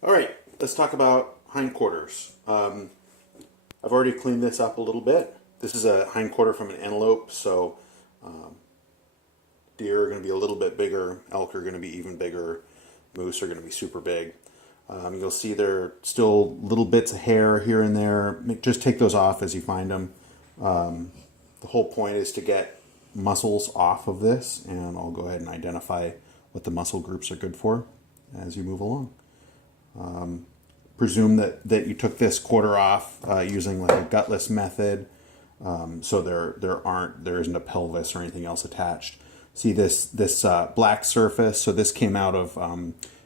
All right, let's talk about hindquarters. I've already cleaned this up a little bit. This is a hindquarter from an antelope, so deer are going to be a little bit bigger, elk are going to be even bigger, moose are going to be super big. You'll see there are still little bits of hair here and there. Just take those off as you find them. The whole point is to get muscles off of this, and I'll go ahead and identify what the muscle groups are good for as you move along. Presume that you took this quarter off using like a gutless method, so there isn't a pelvis or anything else attached. See this black surface? So this came out of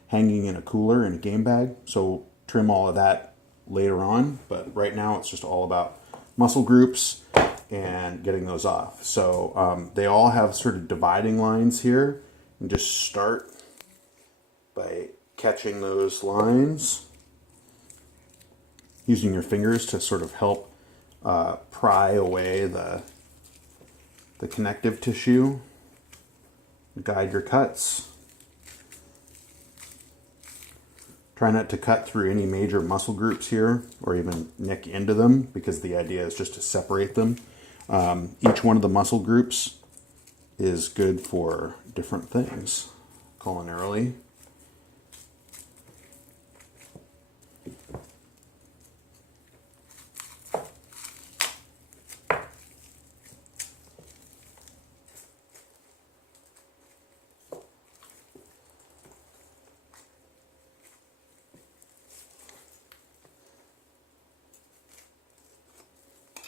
hanging in a cooler in a game bag. So trim all of that later on, but right now it's just all about muscle groups and getting those off. So they all have sort of dividing lines here, and just start by catching those lines, using your fingers to sort of help pry away the connective tissue, guide your cuts. Try not to cut through any major muscle groups here or even nick into them, because the idea is just to separate them. Each one of the muscle groups is good for different things culinarily.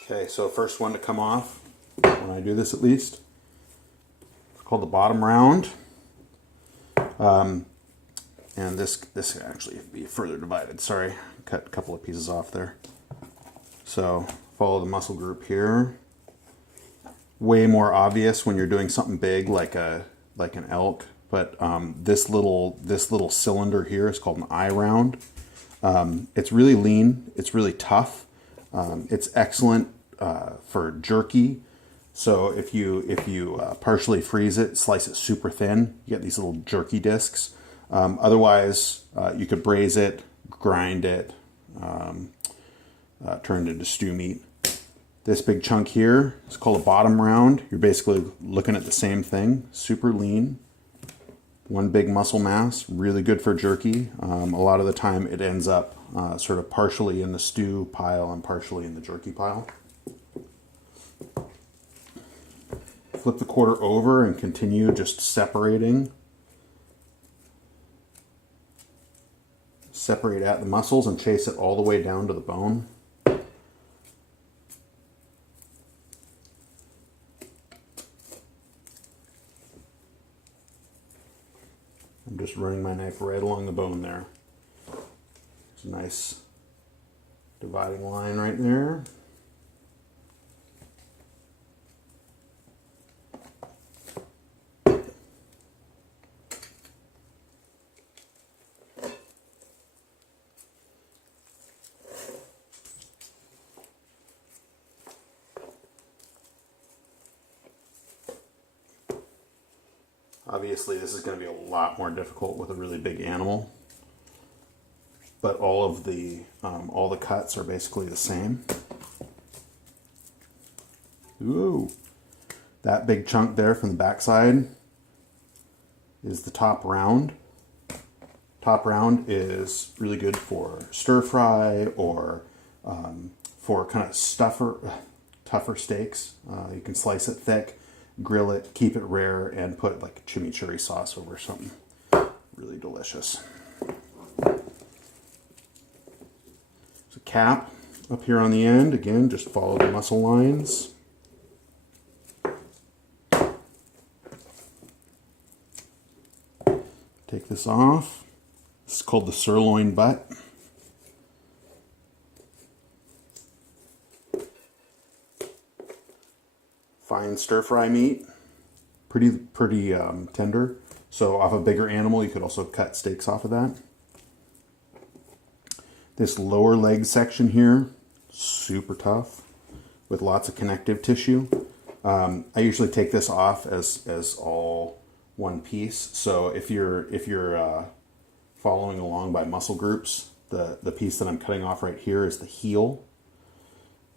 Okay, so first one to come off, when I do this at least, it's called the bottom round. And this can actually be further divided. Sorry, cut a couple of pieces off there. So follow the muscle group here. Way more obvious when you're doing something big like an elk, but this little cylinder here is called an eye round. It's really lean. It's really tough. It's excellent for jerky. So if you partially freeze it, slice it super thin, you get these little jerky discs. Otherwise, you could braise it, grind it, turn it into stew meat. This big chunk here is called a bottom round. You're basically looking at the same thing. Super lean, one big muscle mass, really good for jerky. A lot of the time it ends up sort of partially in the stew pile and partially in the jerky pile. Flip the quarter over and continue just separating. Separate at the muscles and chase it all the way down to the bone. I'm just running my knife right along the bone there. It's a nice dividing line right there. Obviously, this is going to be a lot more difficult with a really big animal, but all the cuts are basically the same. Ooh, that big chunk there from the backside is the top round. Top round is really good for stir fry or for kind of tougher steaks. You can slice it thick, grill it, keep it rare, and put like a chimichurri sauce over something. Really delicious. There's a cap up here on the end. Again, just follow the muscle lines. Take this off. This is called the sirloin butt. Fine stir fry meat, pretty tender. So off a bigger animal, you could also cut steaks off of that. This lower leg section here, super tough, with lots of connective tissue. I usually take this off as all one piece. So if you're following along by muscle groups, the piece that I'm cutting off right here is the heel.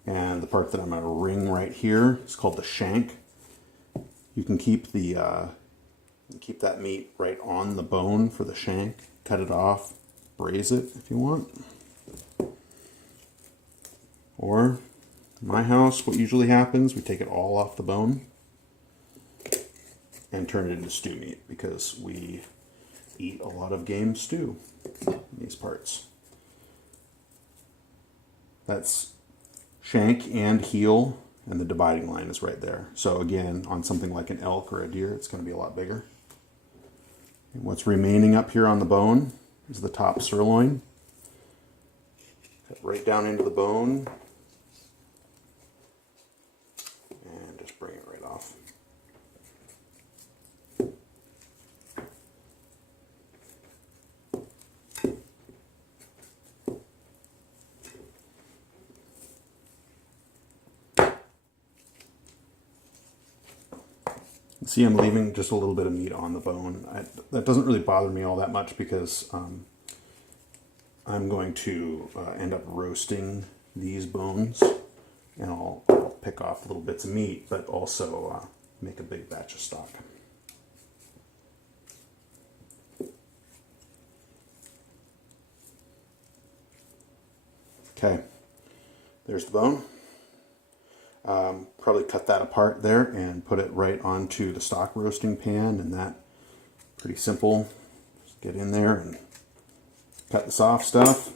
And the part that I'm going to ring right here is called the shank. You can keep keep that meat right on the bone for the shank. Cut it off, braise it if you want. Or in my house, what usually happens, we take it all off the bone and turn it into stew meat because we eat a lot of game stew in these parts. That's shank and heel, and the dividing line is right there. So again, on something like an elk or a deer, it's going to be a lot bigger. And what's remaining up here on the bone is the top sirloin. Cut right down into the bone and just bring it right off. See, I'm leaving just a little bit of meat on the bone. That doesn't really bother me all that much because I'm going to end up roasting these bones, and I'll pick off little bits of meat, but also make a big batch of stock. Okay, there's the bone. Probably cut that apart there and put it right onto the stock roasting pan, and that pretty simple. Just get in there and cut the soft stuff.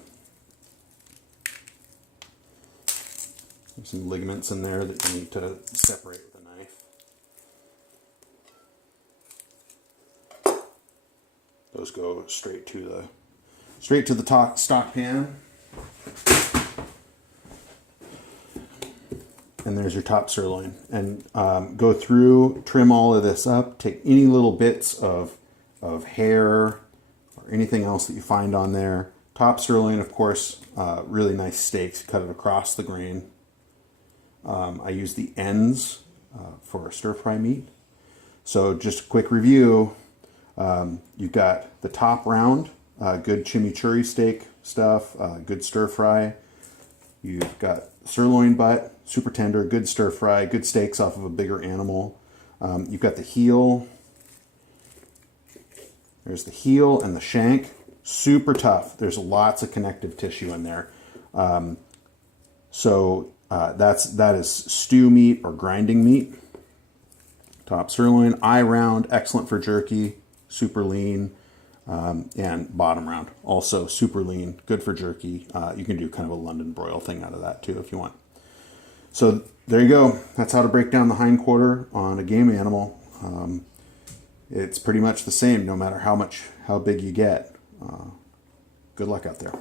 There's some ligaments in there that you need to separate with a knife. Those go straight to the stock pan. And there's your top sirloin. And go through, trim all of this up, take any little bits of hair or anything else that you find on there. Top sirloin, of course, really nice steaks, cut it across the grain. I use the ends for stir fry meat. So just a quick review, you've got the top round, good chimichurri steak stuff, good stir fry. You've got sirloin butt, super tender, good stir fry, good steaks off of a bigger animal. You've got the heel. There's the heel and the shank, super tough. There's lots of connective tissue in there. That is stew meat or grinding meat. Top sirloin, eye round, excellent for jerky, super lean. And bottom round, also super lean, good for jerky. You can do kind of a London broil thing out of that too if you want. So there you go. That's how to break down the hind quarter on a game animal. It's pretty much the same no matter how big you get. Good luck out there.